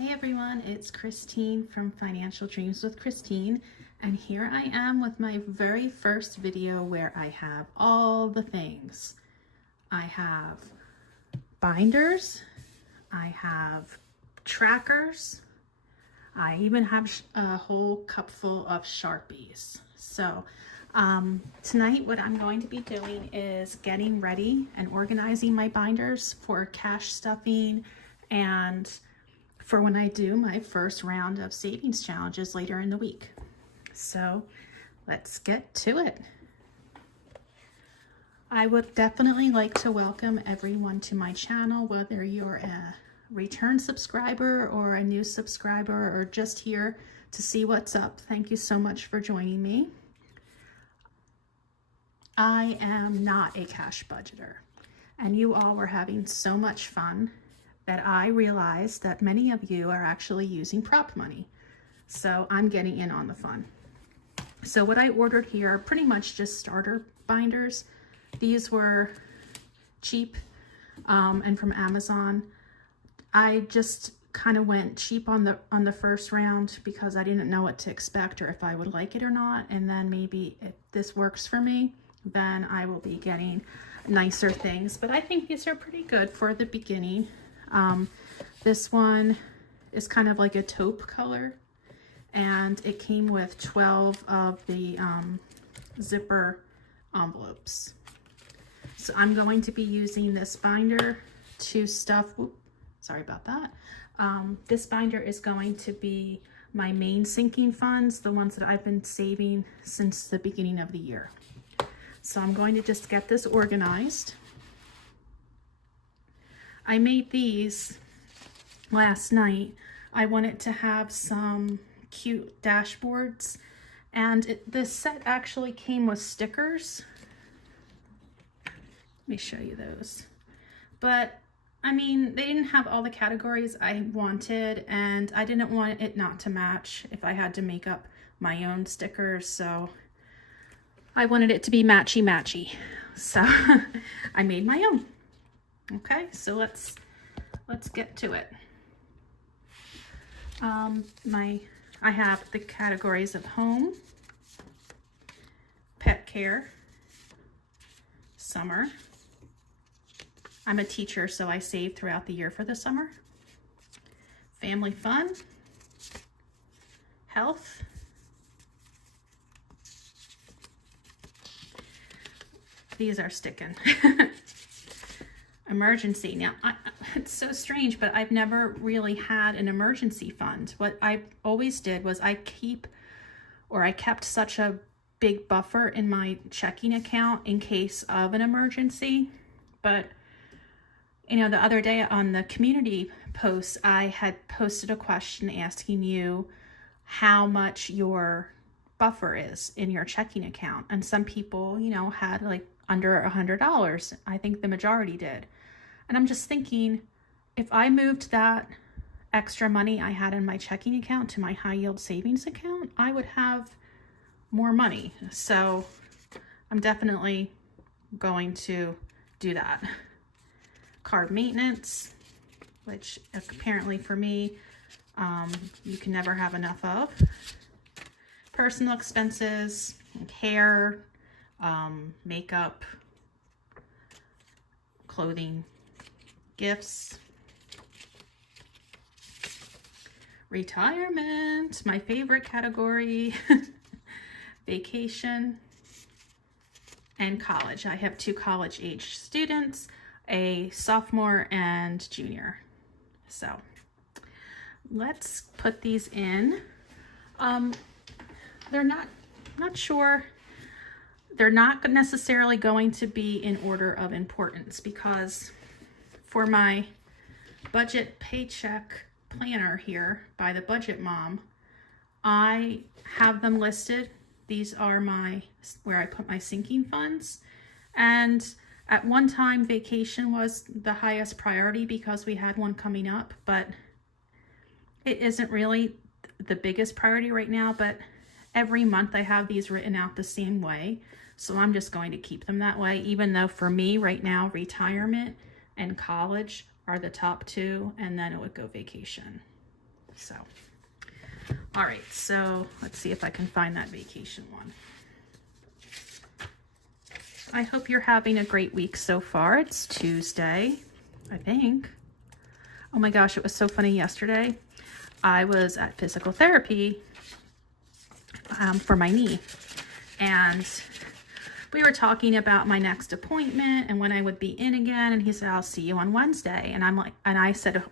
Hey everyone, it's Christine from Financial Dreams with Christine, and here I am with my very first video where I have all the things. I have binders, I have trackers, I even have a whole cup full of Sharpies. So tonight what I'm going to be doing is getting ready and organizing my binders for cash stuffing and for when I do my first round of savings challenges later in the week. So let's get to it. I would definitely like to welcome everyone to my channel, whether you're a return subscriber or a new subscriber or just here to see what's up. Thank you so much for joining me. I am not a cash budgeter, and you all were having so much fun that I realized that many of you are actually using prop money. So I'm getting in on the fun. So what I ordered here are pretty much just starter binders. These were cheap and from Amazon. I just kind of went cheap on the first round because I didn't know what to expect or if I would like it or not. And then maybe if this works for me, then I will be getting nicer things. But I think these are pretty good for the beginning. This one is kind of like a taupe color, and it came with 12 of the zipper envelopes. So I'm going to be using this binder to stuff, sorry about that. This binder is going to be my main sinking funds, the ones that I've been saving since the beginning of the year. So I'm going to just get this organized. I made these last night. I wanted to have some cute dashboards, and this set actually came with stickers. Let me show you those. But I mean, they didn't have all the categories I wanted, and I didn't want it not to match if I had to make up my own stickers, so I wanted it to be matchy-matchy. So I made my own. Okay, so let's get to it. I have the categories of home, pet care, summer. I'm a teacher, so I save throughout the year for the summer. Family fun, health, these are sticking. Emergency. Now, it's so strange, but I've never really had an emergency fund. What I always did was I kept such a big buffer in my checking account in case of an emergency. But, you know, the other day on the community post, I had posted a question asking you how much your buffer is in your checking account. And some people, you know, had like under $100. I think the majority did. And I'm just thinking, if I moved that extra money I had in my checking account to my high yield savings account, I would have more money. So I'm definitely going to do that. Card maintenance, which apparently for me, you can never have enough of. Personal expenses, hair, makeup, clothing, gifts, retirement, my favorite category, vacation, and college. I have 2 college-age students, a sophomore and junior. So let's put these in. They're not sure. They're not necessarily going to be in order of importance because for my budget paycheck planner here by the Budget Mom, I have them listed. These are where I put my sinking funds. And at one time, vacation was the highest priority because we had one coming up, but it isn't really the biggest priority right now. But every month I have these written out the same way. So I'm just going to keep them that way, even though for me right now, retirement and college are the top 2, and then it would go vacation. So, all right, so let's see if I can find that vacation one. I hope you're having a great week so far. It's Tuesday, I think. Oh my gosh, it was so funny yesterday. I was at physical therapy for my knee, and we were talking about my next appointment and when I would be in again, and he said, I'll see you on Wednesday. And I'm like, and I said,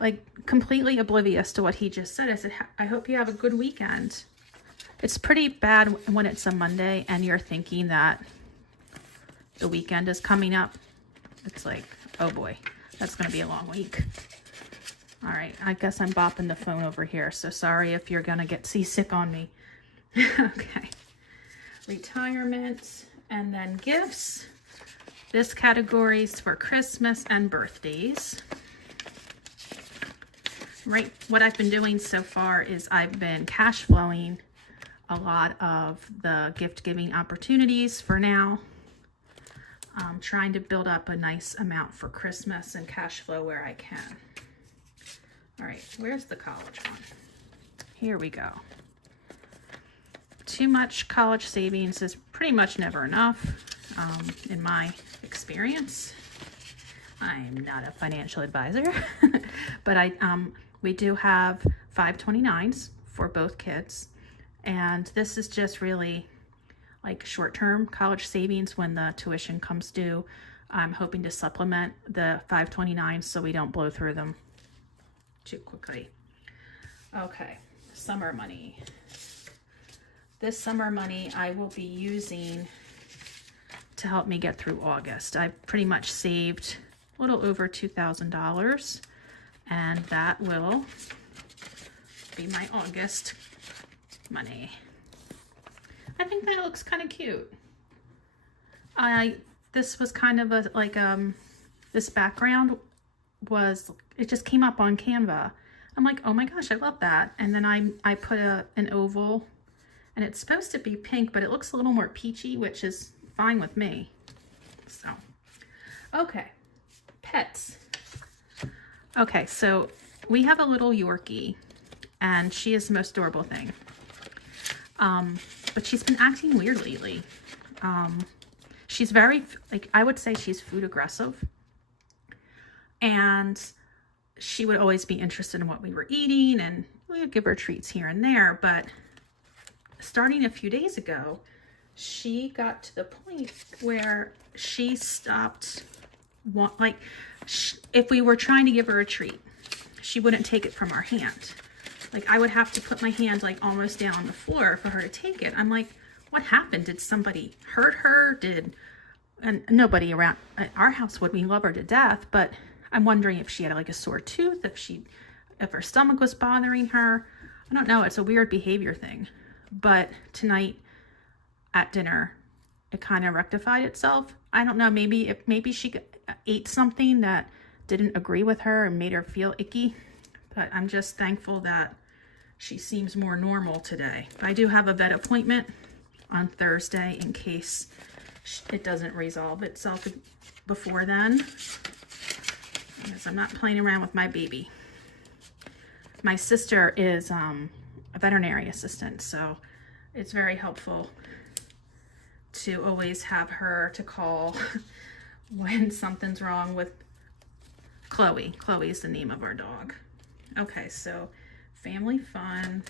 like, completely oblivious to what he just said, I said, I hope you have a good weekend. It's pretty bad when it's a Monday and you're thinking that the weekend is coming up. It's like, oh boy, that's going to be a long week. All right, I guess I'm bopping the phone over here, so sorry if you're going to get seasick on me. Okay. Retirement, and then gifts. This category's for Christmas and birthdays. Right, what I've been doing so far is I've been cash flowing a lot of the gift giving opportunities for now. Trying to build up a nice amount for Christmas and cash flow where I can. All right, where's the college one? Here we go. Too much college savings is pretty much never enough, in my experience. I'm not a financial advisor, but we do have 529s for both kids, and this is just really like short-term college savings when the tuition comes due. I'm hoping to supplement the 529s so we don't blow through them too quickly. Okay, summer money. This summer money I will be using to help me get through August. I've pretty much saved a little over $2,000, and that will be my August money. I think that looks kind of cute. This was kind of a, like, this background was, it just came up on Canva. I'm like, oh my gosh, I love that. And then I put an oval, and it's supposed to be pink, but it looks a little more peachy, which is fine with me. So, okay, pets. Okay, so we have a little Yorkie, and she is the most adorable thing. But she's been acting weird lately. She's very, like, I would say she's food aggressive. And she would always be interested in what we were eating, and we would give her treats here and there, but starting a few days ago, she got to the point where she stopped, if we were trying to give her a treat, she wouldn't take it from our hand. Like, I would have to put my hand like almost down on the floor for her to take it. I'm like, what happened? Did somebody hurt her? And nobody around at our house would. We love her to death, but I'm wondering if she had like a sore tooth, if her stomach was bothering her. I don't know. It's a weird behavior thing. But tonight at dinner, it kind of rectified itself. I don't know. Maybe she ate something that didn't agree with her and made her feel icky. But I'm just thankful that she seems more normal today. But I do have a vet appointment on Thursday in case it doesn't resolve itself before then, because I'm not playing around with my baby. My sister is a veterinary assistant, so it's very helpful to always have her to call when something's wrong with Chloe. Chloe is the name of our dog. Okay, so family fun,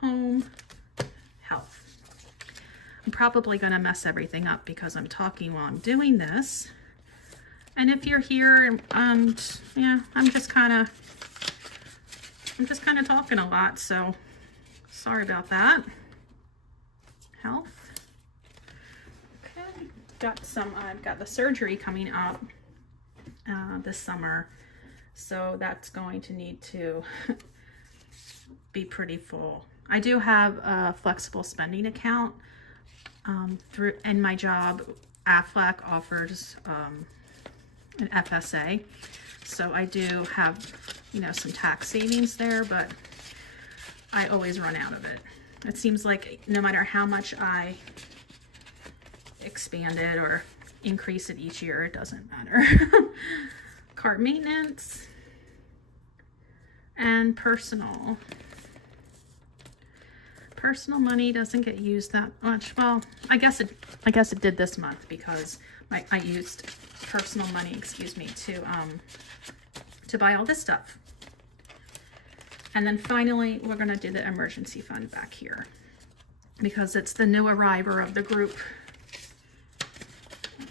home, health. I'm probably going to mess everything up because I'm talking while I'm doing this. And if you're here, yeah, I'm just kind of talking a lot, so sorry about that. Health. Okay, I've got the surgery coming up this summer, so that's going to need to be pretty full. I do have a flexible spending account in my job. Aflac offers an FSA, so I do have, some tax savings there, but I always run out of it. It seems like no matter how much I expand it or increase it each year, it doesn't matter. Car maintenance. And then personal. Personal money doesn't get used that much. Well, I guess it did this month because I used personal money, excuse me, to buy all this stuff. And then finally, we're gonna do the emergency fund back here because it's the new arriver of the group. Okay.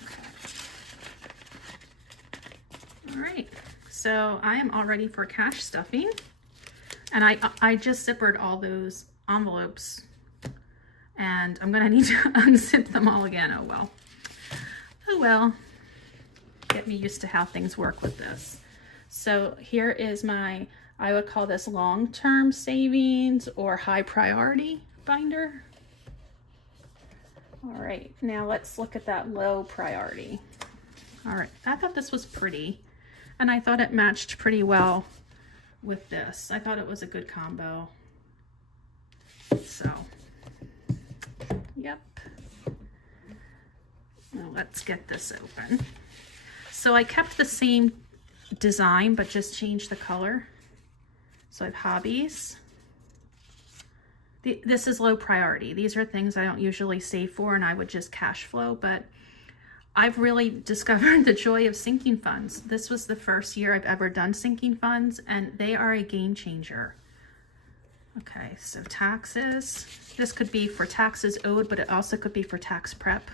All right, so I am all ready for cash stuffing. And I just zippered all those envelopes and I'm gonna need to unzip them all again. Oh well. Oh well. Get me used to how things work with this. So here is my, I would call this long-term savings or high priority binder. All right, now let's look at that low priority. All right, I thought this was pretty and I thought it matched pretty well with this. I thought it was a good combo. So, yep. Now let's get this open. So I kept the same design, but just changed the color. So I have hobbies. This is low priority. These are things I don't usually save for and I would just cash flow, but I've really discovered the joy of sinking funds. This was the first year I've ever done sinking funds and they are a game changer. Okay, so taxes. This could be for taxes owed, but it also could be for tax prep.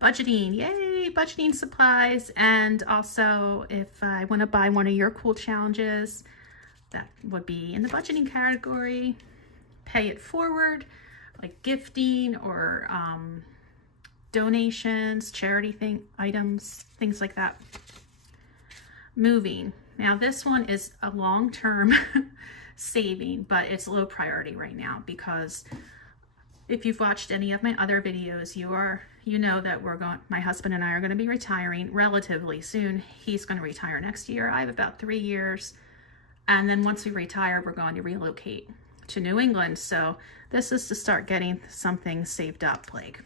Budgeting, yay, budgeting supplies. And also if I want to buy one of your cool challenges, that would be in the budgeting category. Pay it forward, like gifting or donations, charity items, things like that. Moving. Now this one is a long-term saving, but it's low priority right now because if you've watched any of my other videos, you know that my husband and I are going to be retiring relatively soon. He's going to retire next year. I have about 3 years. And then once we retire, we're going to relocate to New England. So this is to start getting something saved up, like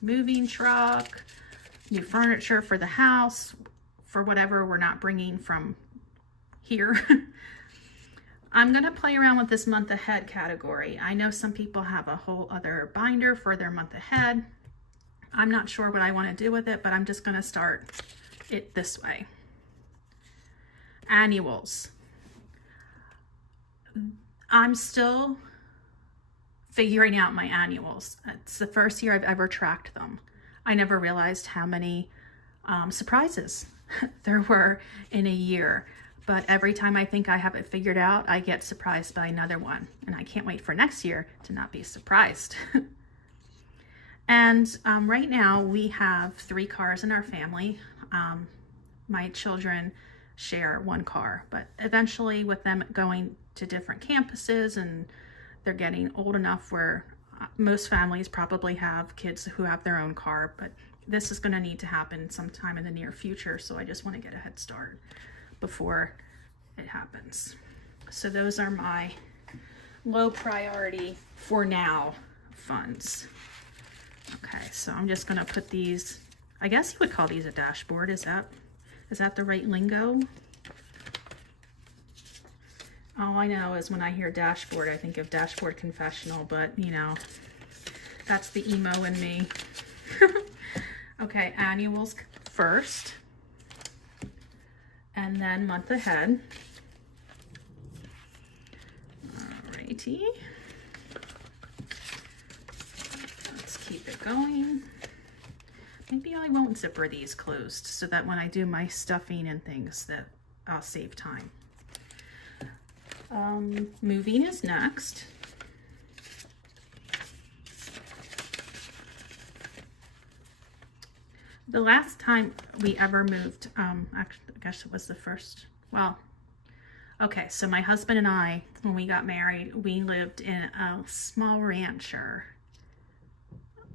moving truck, new furniture for the house, for whatever we're not bringing from here. I'm going to play around with this month ahead category. I know some people have a whole other binder for their month ahead. I'm not sure what I want to do with it, but I'm just going to start it this way. Annuals. I'm still figuring out my annuals. It's the first year I've ever tracked them. I never realized how many surprises there were in a year. But every time I think I have it figured out, I get surprised by another one. And I can't wait for next year to not be surprised. And right now we have 3 cars in our family. My children share 1 car, but eventually with them going to different campuses and they're getting old enough where most families probably have kids who have their own car, but this is going to need to happen sometime in the near future. So I just want to get a head start before it happens. So those are my low priority for now funds. Okay, so I'm just going to put these, I guess you would call these a dashboard. Is that the right lingo? All I know is when I hear dashboard, I think of Dashboard Confessional, but you know, that's the emo in me. Okay, annuals first, and then month ahead. Alrighty. Let's keep it going. Maybe I won't zipper these closed so that when I do my stuffing and things that I'll save time. Moving is next. The last time we ever moved, actually, I guess it was the first, well, okay, so my husband and I, when we got married, we lived in a small rancher,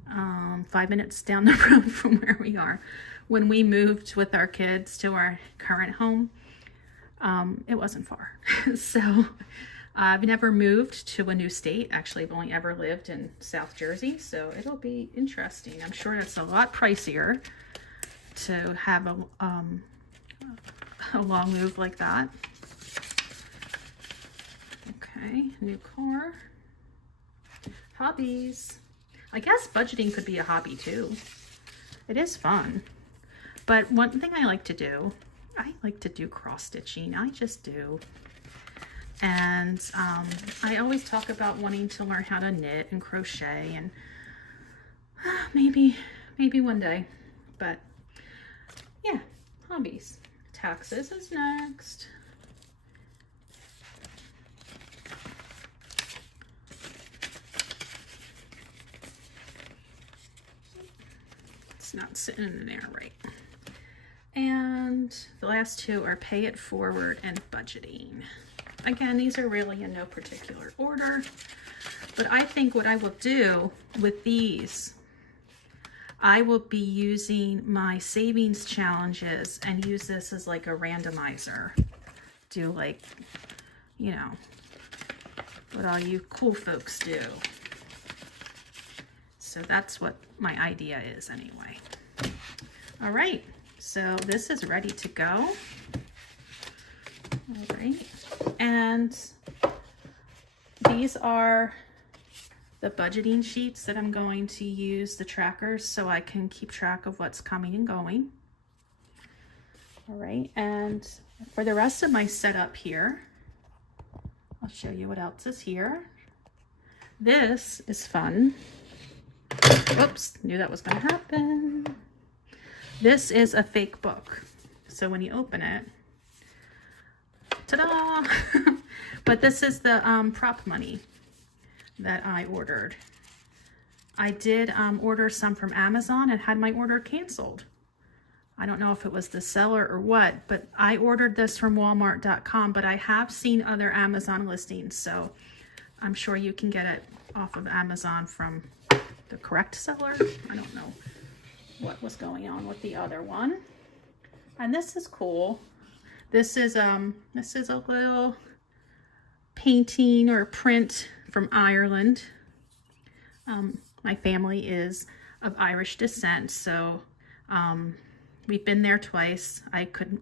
5 minutes down the road from where we are. When we moved with our kids to our current home, it wasn't far. So I've never moved to a new state. Actually, I've only ever lived in South Jersey, so it'll be interesting. I'm sure it's a lot pricier to have a long move like that. Okay, new car. Hobbies. I guess budgeting could be a hobby too. It is fun. But one thing I like to do cross stitching. I just do. And I always talk about wanting to learn how to knit and crochet, and maybe one day. But yeah, hobbies. Taxes is next. It's not sitting in there right. And the last two are pay it forward and budgeting. Again, these are really in no particular order, but I think what I will do with these, I will be using my savings challenges and use this as like a randomizer. Do like, you know, what all you cool folks do. So that's what my idea is anyway. All right, so this is ready to go. All right, and these are the budgeting sheets that I'm going to use, the trackers, so I can keep track of what's coming and going. All right, and for the rest of my setup here, I'll show you what else is here. This is fun. Whoops, knew that was gonna happen. This is a fake book. So when you open it, ta-da! But this is the prop money that I ordered. I did order some from Amazon and had my order canceled. I don't know if it was the seller or what, but I ordered this from Walmart.com, but I have seen other Amazon listings, so I'm sure you can get it off of Amazon from the correct seller. I don't know what was going on with the other one. And this is cool. This is a little painting or print from Ireland. My family is of Irish descent, so we've been there twice. I could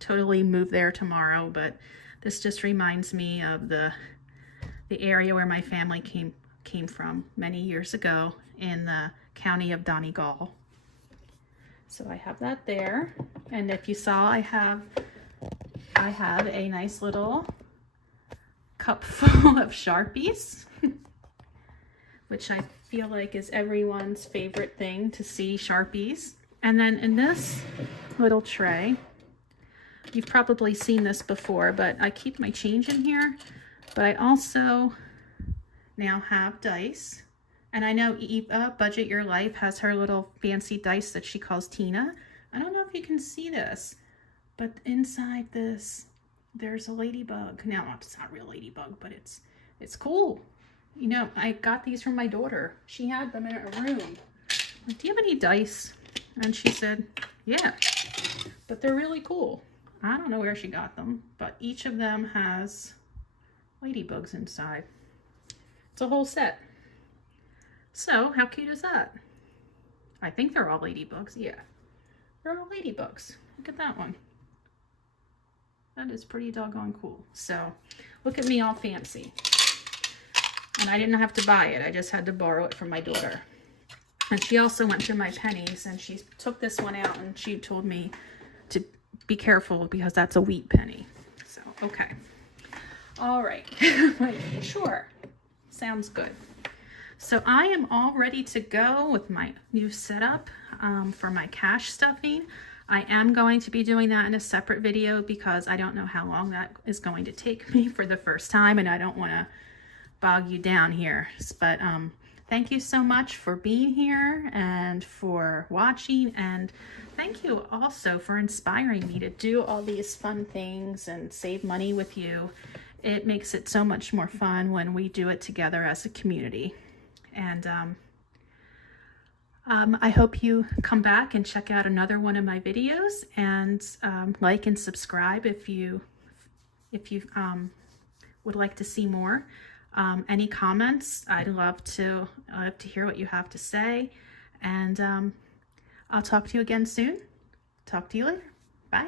totally move there tomorrow, but this just reminds me of the area where my family came from many years ago in the county of Donegal. So I have that there. And if you saw, I have a nice little cup full of Sharpies, which I feel like is everyone's favorite thing to see, Sharpies. And then in this little tray, you've probably seen this before, but I keep my change in here, but I also now have dice. And I know Eva, Budget Your Life, has her little fancy dice that she calls Tina. I don't know if you can see this, but inside this, there's a ladybug. Now, it's not a real ladybug, but it's cool. You know, I got these from my daughter. She had them in her room. Like, do you have any dice? And she said, yeah, but they're really cool. I don't know where she got them, but each of them has ladybugs inside. It's a whole set. So, how cute is that? I think they're all ladybugs. Yeah, they're all ladybugs. Look at that one. That is pretty doggone cool. So, look at me all fancy. And I didn't have to buy it. I just had to borrow it from my daughter. And she also went to my pennies and she took this one out and she told me to be careful because that's a wheat penny. So, okay. All right. Sure. Sounds good. So I am all ready to go with my new setup for my cash stuffing. I am going to be doing that in a separate video because I don't know how long that is going to take me for the first time, and I don't want to bog you down here. But thank you so much for being here and for watching, and thank you also for inspiring me to do all these fun things and save money with you. It makes it so much more fun when we do it together as a community. And I hope you come back and check out another one of my videos, and like and subscribe if you would like to see more. Any comments, I'd love to hear what you have to say, and I'll talk to you again soon. Talk to you later. Bye.